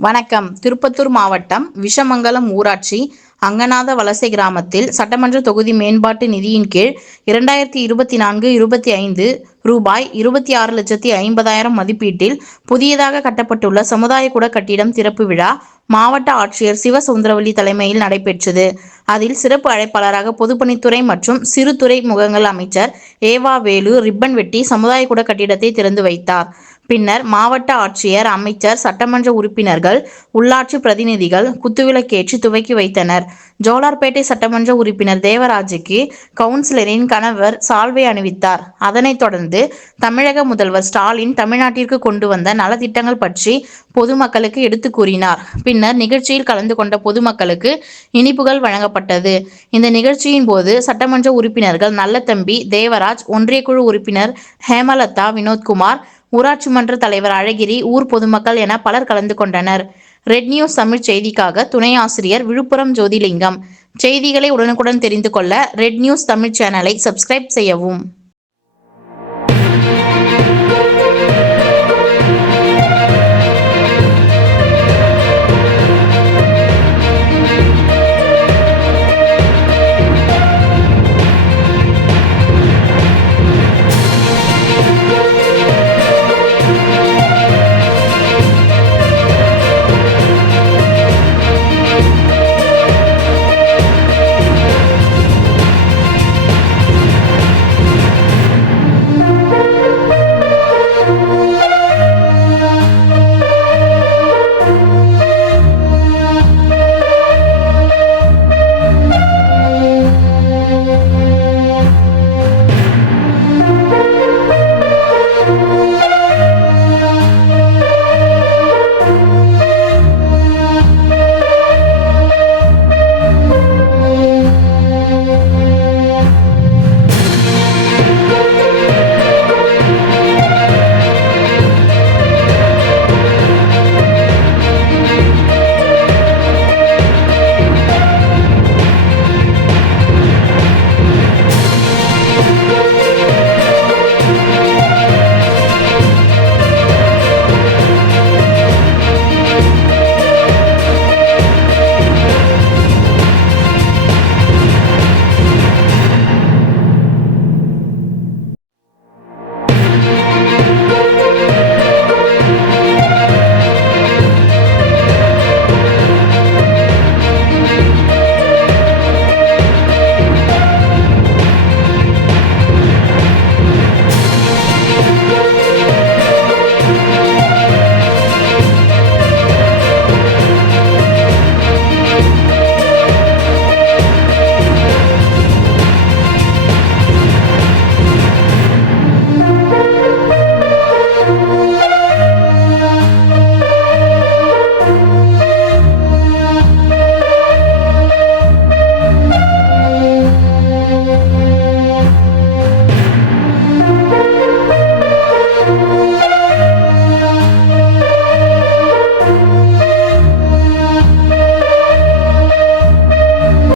வணக்கம். திருப்பத்தூர் மாவட்டம் விஷமங்கலம் ஊராட்சி அங்கநாத வலசை கிராமத்தில் சட்டமன்ற தொகுதி மேம்பாட்டு நிதியின் கீழ் 2024-25 ரூபாய் 26,50,000 மதிப்பீட்டில் புதியதாக கட்டப்பட்டுள்ள சமுதாய கூட கட்டிடம் திறப்பு விழா மாவட்ட ஆட்சியர் சிவசுந்தரவல்லி தலைமையில் நடைபெற்றது. அதில் சிறப்பு அழைப்பாளராக பொதுப்பணித்துறை மற்றும் சிறுதுறை முகங்கள் அமைச்சர் ஏவா வேலு ரிப்பன் வெட்டி சமுதாய கூட கட்டிடத்தை திறந்து வைத்தார். பின்னர் மாவட்ட ஆட்சியர், அமைச்சர், சட்டமன்ற உறுப்பினர்கள், உள்ளாட்சி பிரதிநிதிகள் குத்துவிளக்கேற்றி துவக்கி வைத்தனர். ஜோலார்பேட்டை சட்டமன்ற உறுப்பினர் தேவராஜுக்கு கவுன்சிலரின் கணவர் சால்வை அணிவித்தார். அதனைத் தொடர்ந்து தமிழக முதல்வர் ஸ்டாலின் தமிழ்நாட்டிற்கு கொண்டு வந்த நலத்திட்டங்கள் பற்றி பொதுமக்களுக்கு எடுத்துக் கூறினார். பின்னர் நிகழ்ச்சியில் கலந்து கொண்ட பொதுமக்களுக்கு இனிப்புகள் வழங்கப்பட்டது. இந்த நிகழ்ச்சியின் போது சட்டமன்ற உறுப்பினர்கள் நல்லதம்பி, தேவராஜ், ஒன்றியக்குழு உறுப்பினர் ஹேமலதா, வினோத்குமார், ஊராட்சி மன்ற தலைவர் அழகிரி, ஊர் பொதுமக்கள் என பலர் கலந்து கொண்டனர். ரெட் நியூஸ் தமிழ் செய்திக்காக துணை ஆசிரியர் விழுப்புரம் ஜோதிலிங்கம். செய்திகளை உடனுக்குடன் தெரிந்து கொள்ள ரெட் நியூஸ் தமிழ் சேனலை சப்ஸ்கிரைப் செய்யவும்.